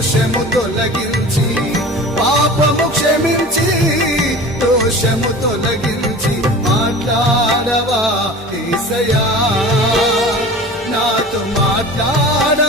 దోషము తొలగించి పాపము క్షమించి దోషము తొలగించి మాట్లాడవా ఈసయా నాతో మాట్లాడ